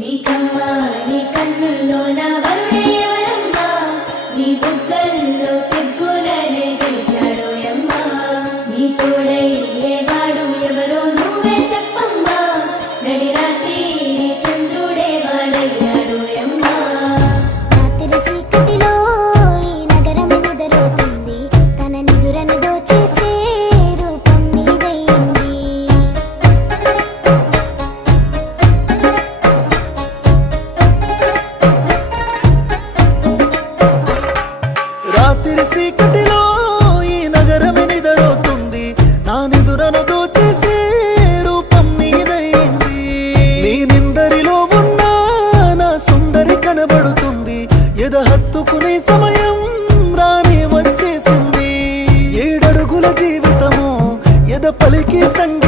నీకమ్మా నీ కన్నుల్లో నా వరుడే ఎవరమ్మా, నీ బుగ్గల్లో సిగ్గులనే గెలిచాడోయమ్మా, నీ తోడయ్యేవాడు ఎవరో నువ్వే చెప్పమ్మా, నడి రాత్రి నీ చంద్రుడే వాడయ్యాడోయమ్మా. రాత్రి చీకటిలో ఈ నగరం నిద్రపోతుంది, తన నిదురను దోచేసే రూపం నీదయింది. రాత్రి చీకటిలో ఈ నగరం నిద్రపోతుంది, నా నిదురను దోచేసే రూపం నీదయింది. నీ నిందరిలో ఉన్న నా సుందరి కనబడుతుంది, ఎద హత్తుకునే సమయం రానే వచ్చేసింది. 7 అడుగుల జీవితము ఎద పలికి సంగ